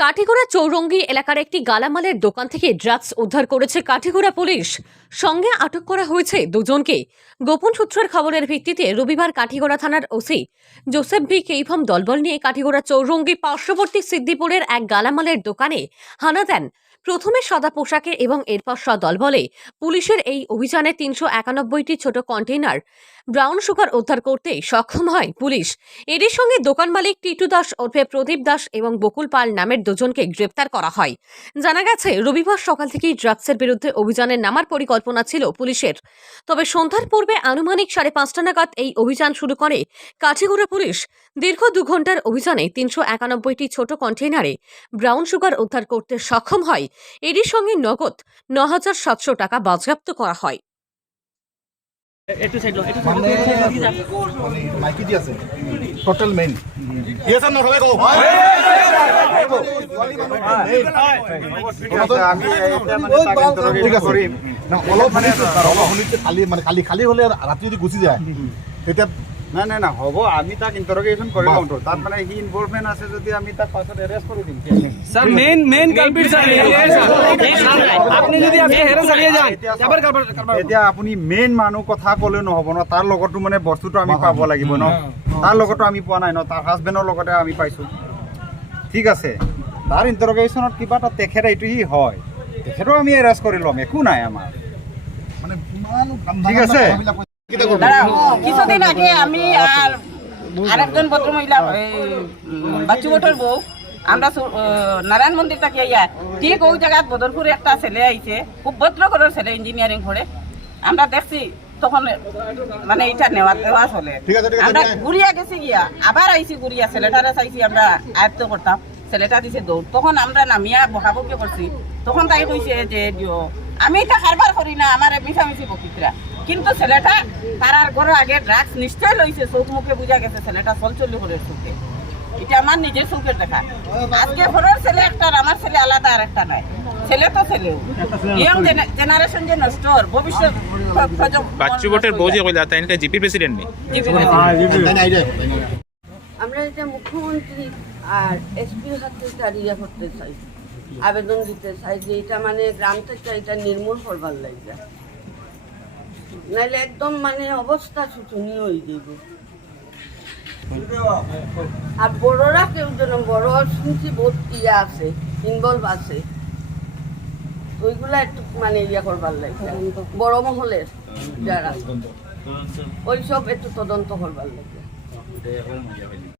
কাঠিগড়া চৌরঙ্গি এলাকার একটি গালামালের দোকান থেকে ড্রাগস উদ্ধার করেছে কাঠিগড়া পুলিশ। সঙ্গে আটক করা হয়েছে দুজনকে। গোপন সূত্রের খবরের ভিত্তিতে রবিবার কাঠিগড়া থানার ওসি জোসেফ ভি কেইভম দলবল নিয়ে কাঠিগড়া চৌরঙ্গি পার্শ্ববর্তী সিদ্দিপুরের এক গালামালের দোকানে হানা দেন। প্রথমে সাদা পোশাকে এবং এরপর দলবলে পুলিশের এই অভিযানে ৩৯১টি ছোট কন্টেইনার ব্রাউন সুগার উদ্ধার করতে সক্ষম হয় পুলিশ। এরই সঙ্গে দোকান মালিক টিটু দাস ওরফে প্রদীপ দাস এবং বকুল পাল নামের দুজনকে গ্রেপ্তার করা হয়। জানা গেছে রবিবার সকাল থেকেই ড্রাগসের বিরুদ্ধে অভিযানে নামার পরিকল্পনা ছিল পুলিশের। তবে সন্ধ্যার পূর্বে আনুমানিক ৫:৩০ নাগাদ এই অভিযান শুরু করে কাঠিগড়া পুলিশ। দীর্ঘ ২ ঘন্টার অভিযানে ৩৯১টি ছোট কন্টেইনারে ব্রাউন সুগার উদ্ধার করতে সক্ষম হয়। এরই সঙ্গে নগদ ৯,৭০০ টাকা বাজেয়াপ্ত করা হয়। টোটাল মেইন খালি হলে রাতি যদি গুচি যায় তেতিয়া না হ'ব আমি তাক ইন্টারোগেশন কৰি লওঁ তাত মানে হি ইনভলভমেন্ট আছে যদি আমি তাক পাছত এৰেষ্ট কৰি দিম স্যার মেইন কালপিট স্যার আপনি যদি আজকে হেরে চালিয়ে যান এবাৰ এতিয়া আপুনি মেইন মানুহ কথা ক'লে নহ'ব ন তাৰ লগতো মানে বস্তুটো আমি পাব লাগিব ন তাৰ লগতো আমি পোৱা নাই ন তাৰ হাজবেণ্ডৰ লগতে আমি পাইছোঁ ঠিক আছে তাৰ ইন্টারোগেশনত কিবা এটা তেখেত এইটো হি হয় তেখেতক আমি এৰেষ্ট কৰি ল'ম একো নাই আমাৰ মানে ঠিক আছে কিছুদিন আগে আমি আর আরেকজন ভদ্রমহিলা বাচ্চু বটর বউ আমরা নারায়ণ মন্দির থেকে ইয়া ঠিক ওই জায়গায় বদরপুরে একটা ছেলে আইছে খুব ভদ্র ঘরের ছেলে ইঞ্জিনিয়ারিং করে আমরা দেখছি তখন মানে এটা নেওয়া চলে আমরা ঘুরিয়া গেছি গিয়া আবার আইছি ঘুরিয়া ছেলেটারে চাইছি আমরা আয়ত্ত করতাম ছেলেটা দিছে দৌড় তখন আমরা নামিয়া বকাবকি করছি তখন তাই কইছে যে আমি এটা কারবার করি না আমার মিশামিশি বকিতরা কিন্তু ছেলেটা তার ঘরের আগে ড্রাগস নিশ্চয় লইছে চোখ মুখে বুঝা গেছে ছেলেটা চলচলি করে চোখে এটা আমার নিজের চোখের দেখা আজকে ঘরের ছেলে একটা আমার ছেলে আলাদা আর একটা নাই ছেলে তো ছেলেও ইয়ং জেনারেশন যে নষ্ট ভবিষ্যৎ বাচ্চু বটের বউ যে কইলা তাই জিপি প্রেসিডেন্ট নেই আমরা এটা মুখ্যমন্ত্রী আর এসপির হাতে দাঁড়িয়ে করতে চাই আবেদন দিতে চাই যে এটা মানে গ্রাম থেকে এটা নির্মূল করবার লাগে নাইলে একদম মানে অবস্থা শোচনীয় হয়ে যাব আর বড়রা কেউ যেন বড় শুনছি বহুত ইয়া আছে ইনভলভ আছে ওইগুলা একটু মানে ইয়া করবার লাগে বড় মহলের যারা ওইসব একটু তদন্ত করবার লাগে